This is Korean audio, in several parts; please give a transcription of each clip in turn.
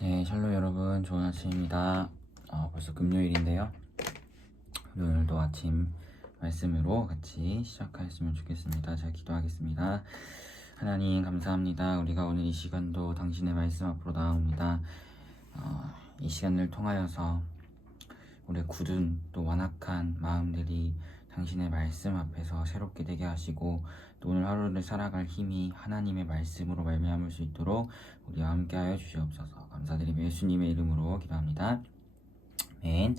네, 샬롬 여러분, 좋은 아침입니다. 벌써 금요일인데요. 오늘도 아침 말씀으로 같이 시작하였으면 좋겠습니다. 잘 기도하겠습니다. 하나님 감사합니다. 우리가 오늘 이 시간도 당신의 말씀 앞으로 나옵니다. 이 시간을 통하여서 우리의 굳은 또 완악한 마음들이 당신의 말씀 앞에서 새롭게 되게 하시고 또 오늘 하루를 살아갈 힘이 하나님의 말씀으로 말미암을 수 있도록 우리와 함께하여 주시옵소서. 감사드리며 예수님의 이름으로 기도합니다. 아멘.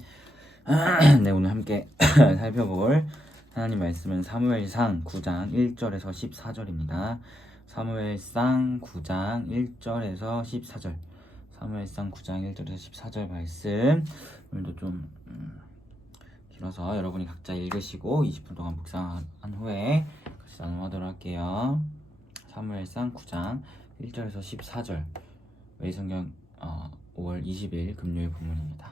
네, 오늘 함께 살펴볼 하나님 말씀은 사무엘상 9장 1절에서 14절입니다. 사무엘상 9장 1절에서 14절. 사무엘상 9장 1절에서 14절 말씀. 오늘도 좀 길어서 여러분이 각자 읽으시고 20분 동안 묵상한 후에 같이 나눔하도록 할게요. 사무엘상 9장 1절에서 14절. 외성경 5월 20일 금요일 본문입니다.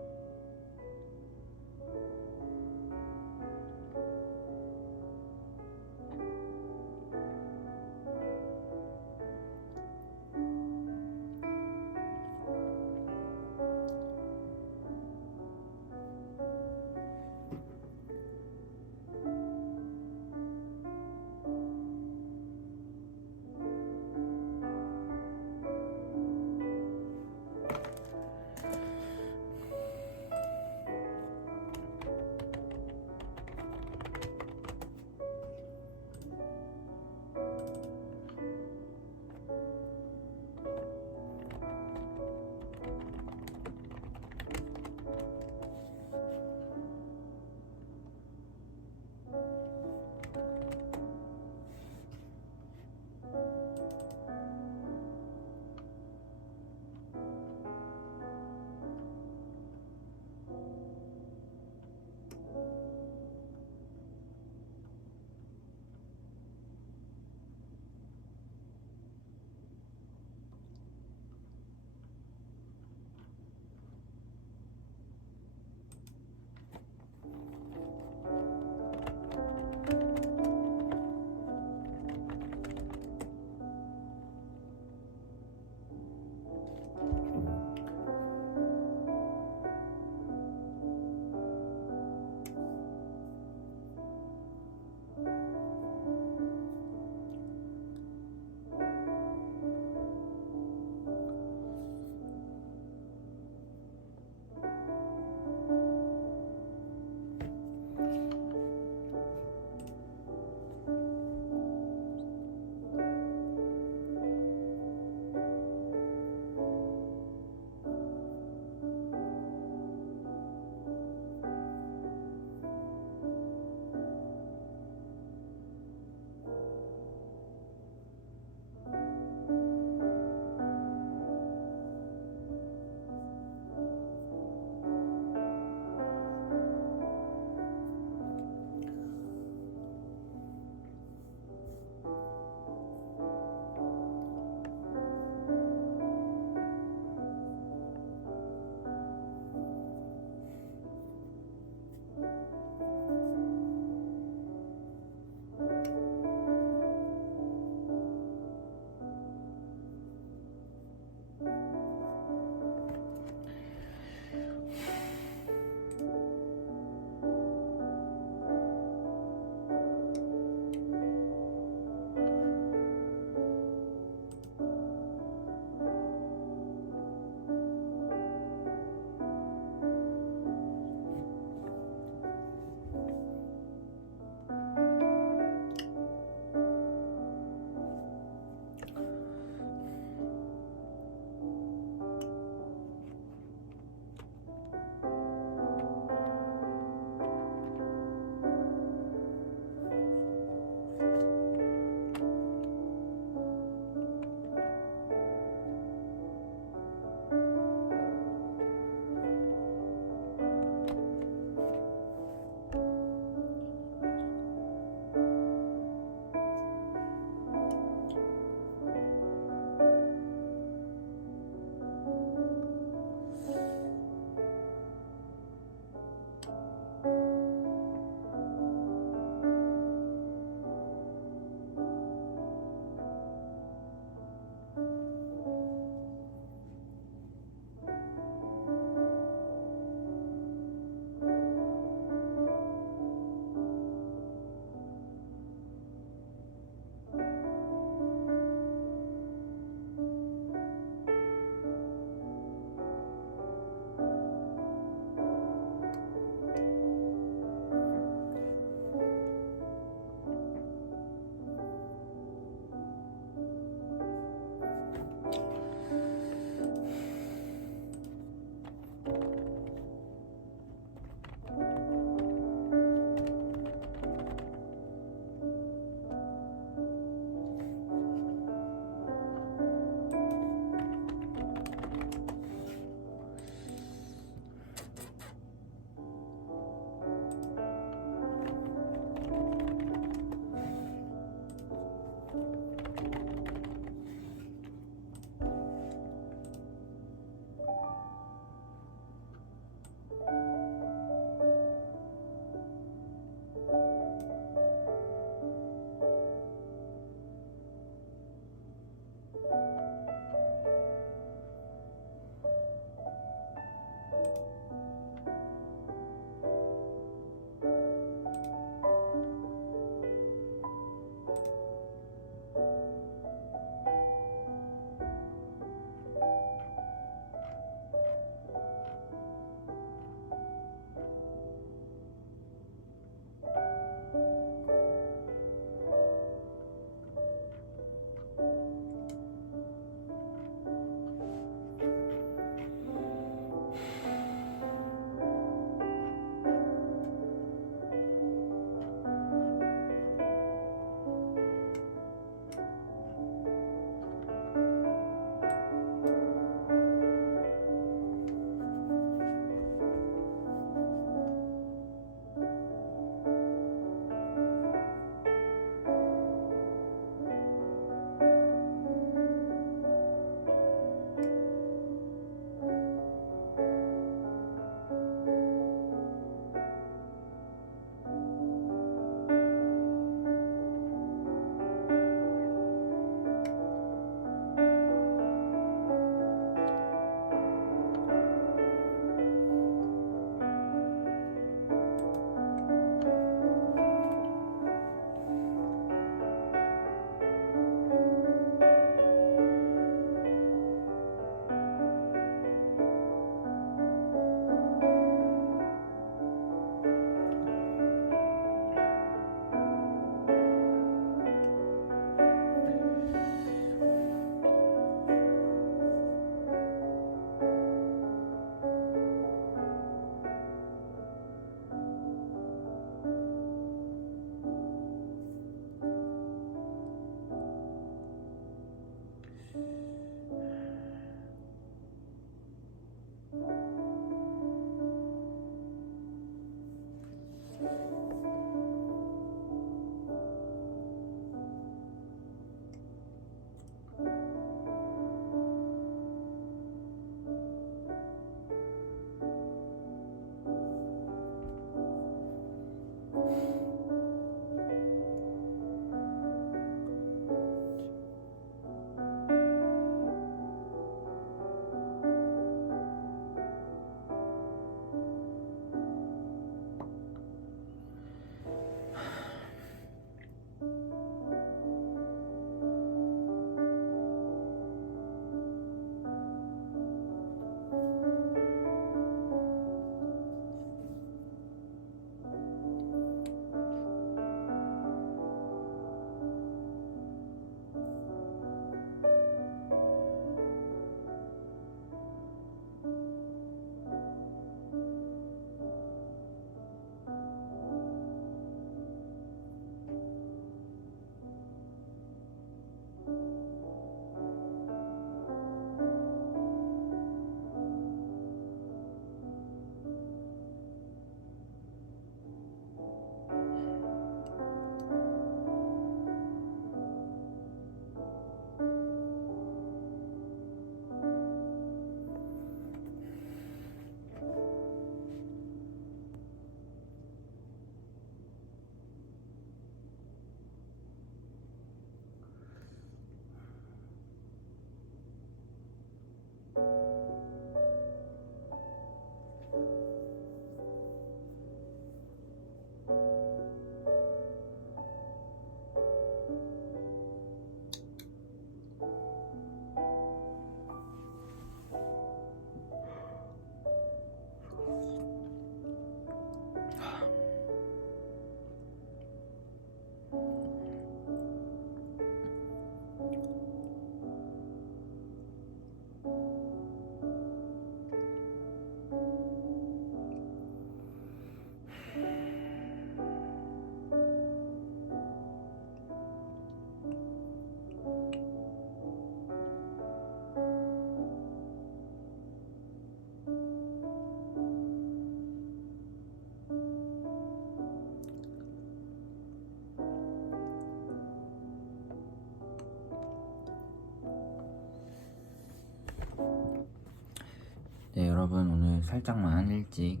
여러분 오늘 살짝만 일찍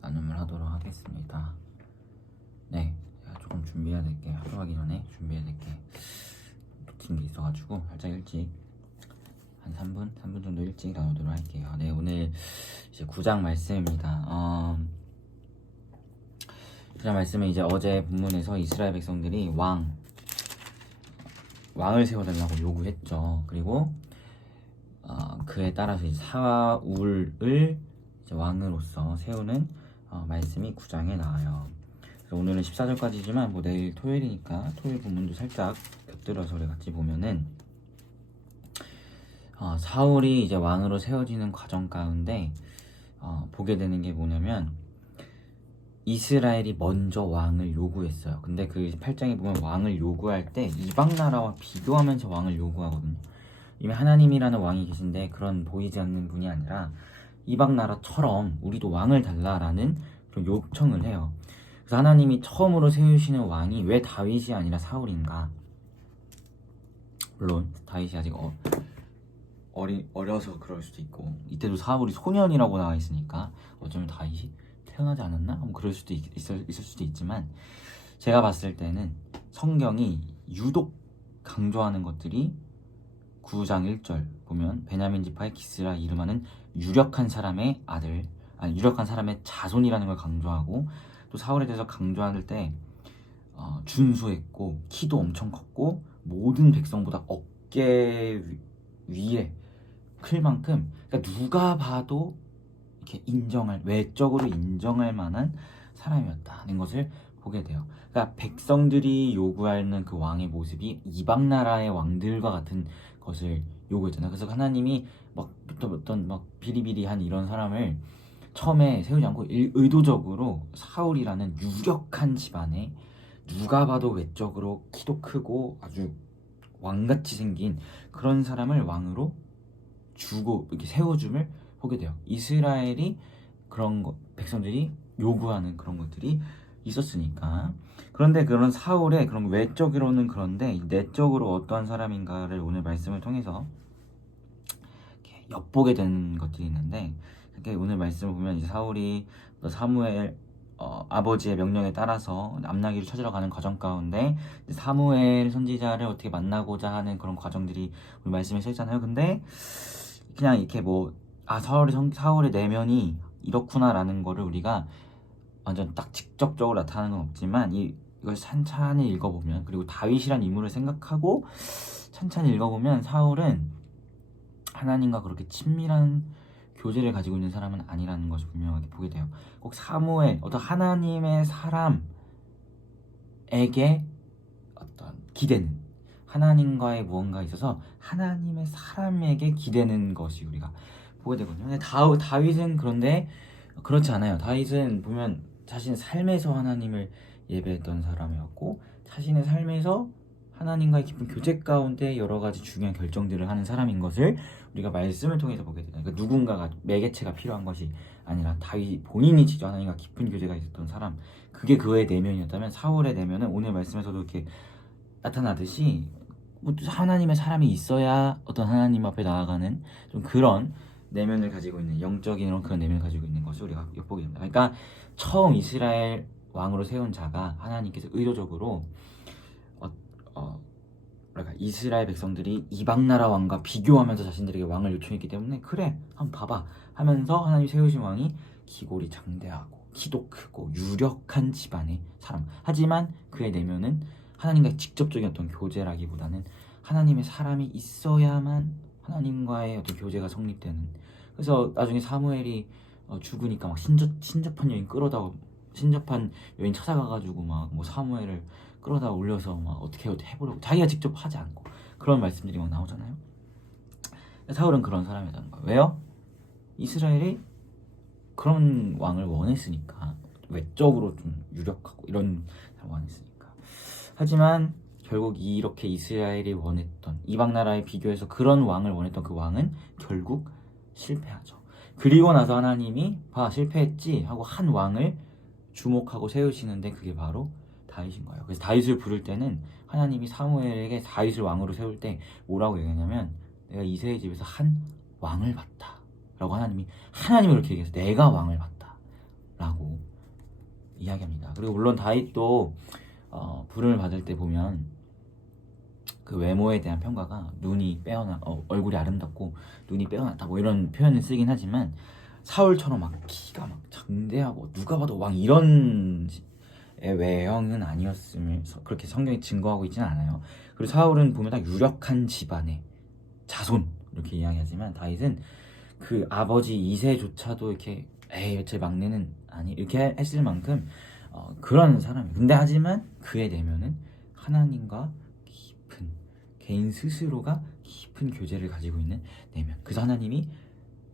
나눔을 하도록 하겠습니다. 네, 제가 조금 준비해야 될 게 하루 가기 전에 준비해야 될 게 놓친 게 있어가지고 살짝 일찍 한 3분 정도 일찍 나오도록 할게요. 네, 오늘 이제 9장 말씀입니다. 9장 말씀은 이제 어제 본문에서 이스라엘 백성들이 왕을 세워달라고 요구했죠. 그리고 그에 따라서 이제 사울을 이제 왕으로서 세우는 말씀이 9장에 나와요. 그래서 오늘은 14절까지지만 뭐 내일 토요일이니까 토요일 본문도 살짝 곁들여서 우리 같이 보면은 사울이 이제 왕으로 세워지는 과정 가운데 보게 되는 게 뭐냐면 이스라엘이 먼저 왕을 요구했어요. 근데 그 8장에 보면 왕을 요구할 때 이방 나라와 비교하면서 왕을 요구하거든요. 이미 하나님이라는 왕이 계신데 그런 보이지 않는 분이 아니라 이방 나라처럼 우리도 왕을 달라라는 그런 요청을 해요. 그래서 하나님이 처음으로 세우시는 왕이 왜 다윗이 아니라 사울인가? 물론 다윗이 아직 어려서 그럴 수도 있고 이때도 사울이 소년이라고 나와 있으니까 어쩌면 다윗이 태어나지 않았나? 그럴 수도 있을 수도 있지만 제가 봤을 때는 성경이 유독 강조하는 것들이 9장 1절 보면 베냐민 지파의 기스라 이름하는 유력한 사람의 아들, 유력한 사람의 자손이라는 걸 강조하고 또 사울에 대해서 강조할 때 준수했고 키도 엄청 컸고 모든 백성보다 어깨 위에 클 만큼 그러니까 누가 봐도 이렇게 외적으로 인정할 만한 사람이었다는 것을 보게 돼요. 그러니까 백성들이 요구하는 그 왕의 모습이 이방 나라의 왕들과 같은 것을 요구했잖아요. 그래서 하나님이 어떤 비리비리한 이런 사람을 처음에 세우지 않고 의도적으로 사울이라는 유력한 집안에 누가 봐도 외적으로 키도 크고 아주 왕같이 생긴 그런 사람을 왕으로 주고 이렇게 세워줌을 보게 돼요. 이스라엘이 백성들이 요구하는 그런 것들이 있었으니까. 그런데 그런 사울의 그런 외적으로는 그런데 내적으로 어떠한 사람인가를 오늘 말씀을 통해서 이렇게 엿보게 되는 것들이 있는데, 오늘 말씀을 보면 이제 사울이 사무엘 아버지의 명령에 따라서 암나기를 찾으러 가는 과정 가운데 사무엘 선지자를 어떻게 만나고자 하는 그런 과정들이 우리 말씀에 써 있잖아요. 근데 그냥 이렇게 사울의 내면이 이렇구나라는 거를 우리가 완전 딱 직접적으로 나타나는 건 없지만 이걸 찬찬히 읽어보면, 그리고 다윗이란 인물을 생각하고 찬찬히 읽어보면 사울은 하나님과 그렇게 친밀한 교제를 가지고 있는 사람은 아니라는 것을 분명하게 보게 돼요. 꼭 사무엘, 어떤 하나님의 사람에게 어떤 기대는, 하나님과의 무언가 있어서 하나님의 사람에게 기대는 것이 우리가 보게 되거든요. 근데 다윗은 그런데 그렇지 않아요. 다윗은 보면 자신의 삶에서 하나님을 예배했던 사람이었고 자신의 삶에서 하나님과의 깊은 교제 가운데 여러 가지 중요한 결정들을 하는 사람인 것을 우리가 말씀을 통해서 보게 돼요. 그러니까 누군가가 매개체가 필요한 것이 아니라 다윗 본인이 직접 하나님과 깊은 교제가 있었던 사람, 그게 그의 내면이었다면 사울의 내면은 오늘 말씀에서도 이렇게 나타나듯이 하나님의 사람이 있어야 어떤 하나님 앞에 나아가는 좀 그런 내면을 가지고 있는, 영적인 그런 내면을 가지고 있는 것을 우리가 엿보게 됩니다. 그러니까 처음 이스라엘 왕으로 세운 자가 하나님께서 의도적으로 이스라엘 백성들이 이방 나라 왕과 비교하면서 자신들에게 왕을 요청했기 때문에 그래 한번 봐봐 하면서 하나님 세우신 왕이 기골이 장대하고 키도 크고 유력한 집안의 사람, 하지만 그의 내면은 하나님과 직접적인 어떤 교제라기보다는 하나님의 사람이 있어야만 하나님과의 어떤 교제가 성립되는. 그래서 나중에 사무엘이 죽으니까 막 신접한 여인 찾아가가지고 뭐 사무엘을 끌어다 올려서 막 어떻게 해보려고 자기가 직접 하지 않고 그런 말씀들이 막 나오잖아요. 사울은 그런 사람이었다는 거예요. 왜요? 이스라엘이 그런 왕을 원했으니까, 외적으로 좀 유력하고 이런 사람을 원했으니까. 하지만 결국 이렇게 이스라엘이 원했던, 이방 나라에 비교해서 그런 왕을 원했던 그 왕은 결국 실패하죠. 그리고 나서 하나님이 실패했지 하고 한 왕을 주목하고 세우시는데 그게 바로 다윗인 거예요. 그래서 다윗을 부를 때는 하나님이 사무엘에게 다윗을 왕으로 세울 때 뭐라고 얘기하냐면 내가 이새의 집에서 한 왕을 봤다 라고 하나님을 이렇게 얘기해서 내가 왕을 받다 라고 이야기합니다. 그리고 물론 다윗도 부름을 받을 때 보면 그 외모에 대한 평가가 눈이 빼어나 얼굴이 아름답고 눈이 빼어났다 뭐 이런 표현을 쓰긴 하지만 사울처럼 막 키가 막 장대하고 누가 봐도 왕 이런 외형은 아니었음을 그렇게 성경이 증거하고 있지는 않아요. 그리고 사울은 보면 다 유력한 집안의 자손 이렇게 이야기하지만 다윗은 그 아버지 이세조차도 이렇게 에이 제 막내는 아니 이렇게 했을 만큼 그런 사람이. 근데 하지만 그의 내면은 하나님과 깊은 개인 스스로가 깊은 교제를 가지고 있는 내면. 그래서 하나님이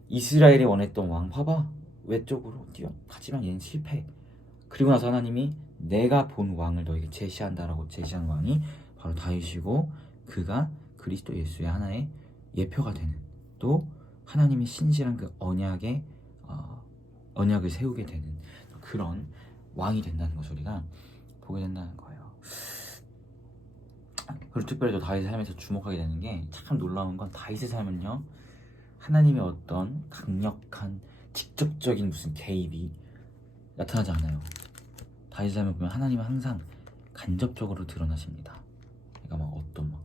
이스라엘이 원했던 왕 봐봐 외적으로 뛰어 하지만 얘는 실패. 그리고 나서 하나님이 내가 본 왕을 너에게 제시한다라고 제시한 왕이 바로 다윗이고 그가 그리스도 예수의 하나의 예표가 되는 또 하나님의 신실한 그 언약을 세우게 되는 그런 왕이 된다는 것을 우리가 보게 된다는 거예요. 그리고 특별히 또 다윗의 삶에서 주목하게 되는 게 참 놀라운 건 다윗의 삶은요 하나님의 어떤 강력한 직접적인 무슨 개입이 나타나지 않아요. 다윗의 삶을 보면 하나님은 항상 간접적으로 드러나십니다. 그러니까 막 어떤 막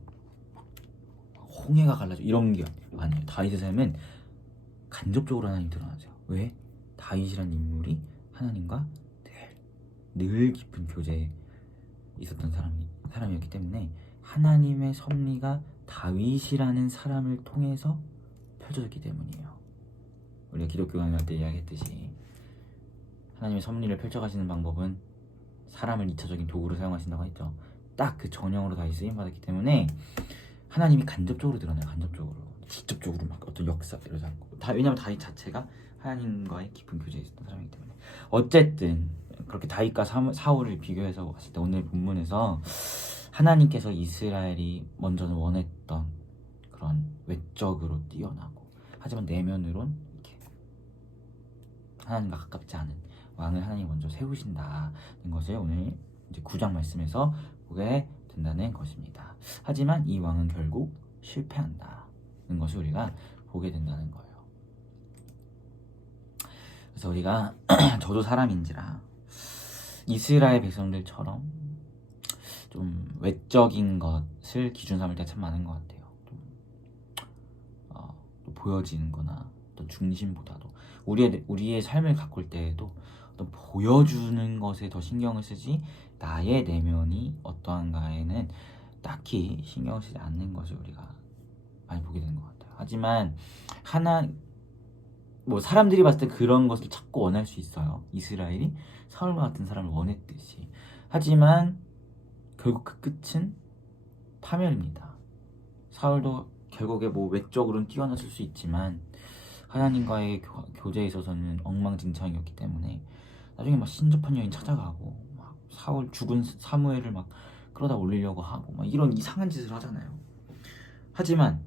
홍해가 갈라져 이런 게 아니에요. 다윗의 삶은 간접적으로 하나님 드러나죠. 왜? 다윗이란 인물이 하나님과 늘 깊은 교제에 있었던 사람이었기 때문에 하나님의 섭리가 다윗이라는 사람을 통해서 펼쳐졌기 때문이에요. 우리가 기독교 강의할 때 이야기했듯이 하나님의 섭리를 펼쳐가시는 방법은 사람을 2차적인 도구로 사용하신다고 했죠. 딱 그 전형으로 다윗이 쓰임받았기 때문에 하나님이 간접적으로 드러나요. 간접적으로 직접적으로 막 어떤 역사 이러지 않고 왜냐하면 다윗 자체가 하나님과의 깊은 교제에 있었던 사람이기 때문에. 어쨌든 그렇게 다윗과 사울을 비교해서 봤을 때 오늘 본문에서 하나님께서 이스라엘이 먼저는 원했던 그런 외적으로 뛰어나고 하지만 내면으론 이렇게 하나님과 가깝지 않은 왕을 하나님이 먼저 세우신다는 것을 오늘 이제 9장 말씀에서 보게 된다는 것입니다. 하지만 이 왕은 결국 실패한다는 것을 우리가 보게 된다는 거예요. 그래서 우리가 저도 사람인지라 이스라엘 백성들처럼 좀 외적인 것을 기준 삼을 때 참 많은 것 같아요. 또 보여지는 거나 또 중심보다도 우리의 삶을 가꿀 때에도 어떤 보여주는 것에 더 신경을 쓰지 나의 내면이 어떠한가에는 딱히 신경을 쓰지 않는 것을 우리가 많이 보게 되는 것 같아요. 하지만 사람들이 봤을 때 그런 것을 찾고 원할 수 있어요. 이스라엘이 사울과 같은 사람을 원했듯이. 하지만 결국 그 끝은 파멸입니다. 사울도 결국에 외적으로는 뛰어났을 수 있지만 하나님과의 교제에 있어서는 엉망진창이었기 때문에 나중에 막 신접한 여인 찾아가고 막 사울 죽은 사무엘을 막 끌어다 올리려고 하고 막 이런 이상한 짓을 하잖아요. 하지만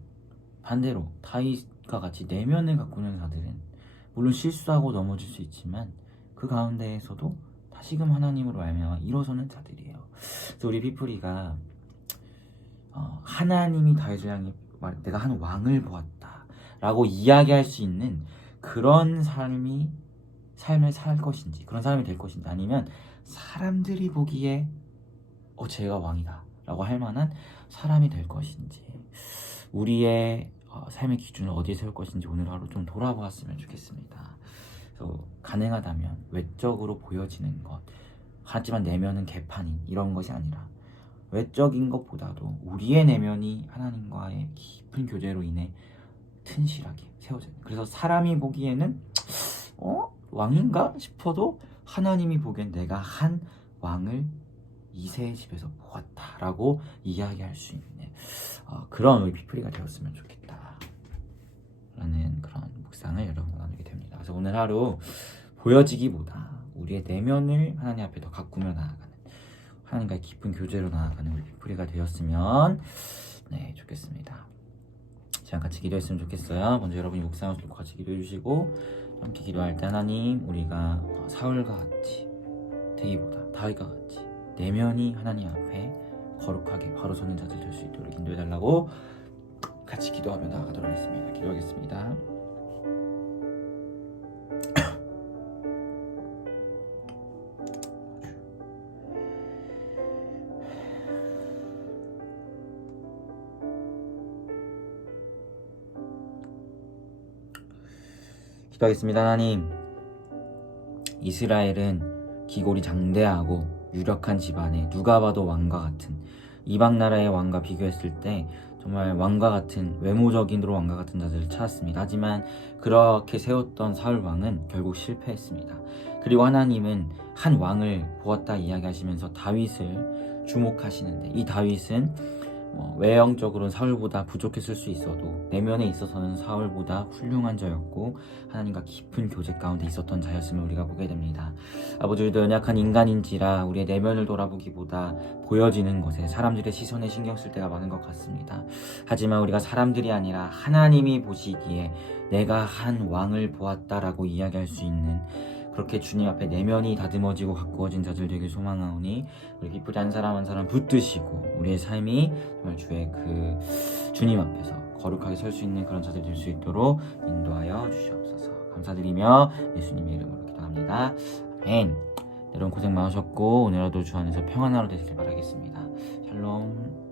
반대로 다윗과 같이 내면을 갖고 있는 자들은 물론 실수하고 넘어질 수 있지만 그 가운데에서도 다시금 하나님으로 말미암아 일어서는 자들이에요. 그래서 우리 피프리가 하나님이 다윗을 향해 내가 한 왕을 보았다 라고 이야기할 수 있는 그런 삶을 살 것인지 그런 사람이 될 것인지 아니면 사람들이 보기에 제가 왕이다 라고 할 만한 사람이 될 것인지 우리의 삶의 기준을 어디에 세울 것인지 오늘 하루 좀 돌아보았으면 좋겠습니다. 그래서 가능하다면 외적으로 보여지는 것 하지만 내면은 개판인 이런 것이 아니라 외적인 것보다도 우리의 내면이 하나님과의 깊은 교제로 인해 튼실하게 세워져요. 그래서 사람이 보기에는 왕인가 싶어도 하나님이 보기엔 내가 한 왕을 이새의 집에서 보았다라고 이야기할 수 있는 그런 우리 피플이가 되었으면 좋겠다 라는 그런 묵상을 여러분과 나누게 됩니다. 그래서 오늘 하루 보여지기보다 우리의 내면을 하나님 앞에 더 가꾸며 나아가는 하나님과의 깊은 교제로 나아가는 우리 피플이가 되었으면 좋겠습니다. 자, 같이 기도했으면 좋겠어요. 먼저 여러분이 묵상을 듣고 같이 기도해 주시고 함께 기도할 때 하나님 우리가 사울과 같이 되기보다 다윗과 같이 내면이 하나님 앞에 거룩하게 바로 서는 자들 될 수 있도록 인도해달라고 같이 기도하며 나아가도록 하겠습니다. 기도하겠습니다. 기도하겠습니다. 하나님, 이스라엘은 기골이 장대하고 유력한 집안에 누가 봐도 왕과 같은 이방 나라의 왕과 비교했을 때 정말 왕과 같은 외모적인으로 왕과 같은 자들을 찾았습니다. 하지만 그렇게 세웠던 사울 왕은 결국 실패했습니다. 그리고 하나님은 한 왕을 보았다 이야기하시면서 다윗을 주목하시는데, 이 다윗은 외형적으로는 사울보다 부족했을 수 있어도 내면에 있어서는 사울보다 훌륭한 자였고 하나님과 깊은 교제 가운데 있었던 자였음을 우리가 보게 됩니다. 아버지, 우리도 연약한 인간인지라 우리의 내면을 돌아보기보다 보여지는 것에 사람들의 시선에 신경 쓸 때가 많은 것 같습니다. 하지만 우리가 사람들이 아니라 하나님이 보시기에 내가 한 왕을 보았다라고 이야기할 수 있는, 그렇게 주님 앞에 내면이 다듬어지고 가꾸어진 자들 되길 소망하오니 우리 기쁘지 한 사람 한 사람 붙드시고 우리의 삶이 정말 주의 그 주님 앞에서 거룩하게 설 수 있는 그런 자들 될 수 있도록 인도하여 주시옵소서. 감사드리며 예수님의 이름으로 기도합니다. 아멘. 여러분 고생 많으셨고 오늘 하루도 주 안에서 평안한 하루 되시길 바라겠습니다. 샬롬.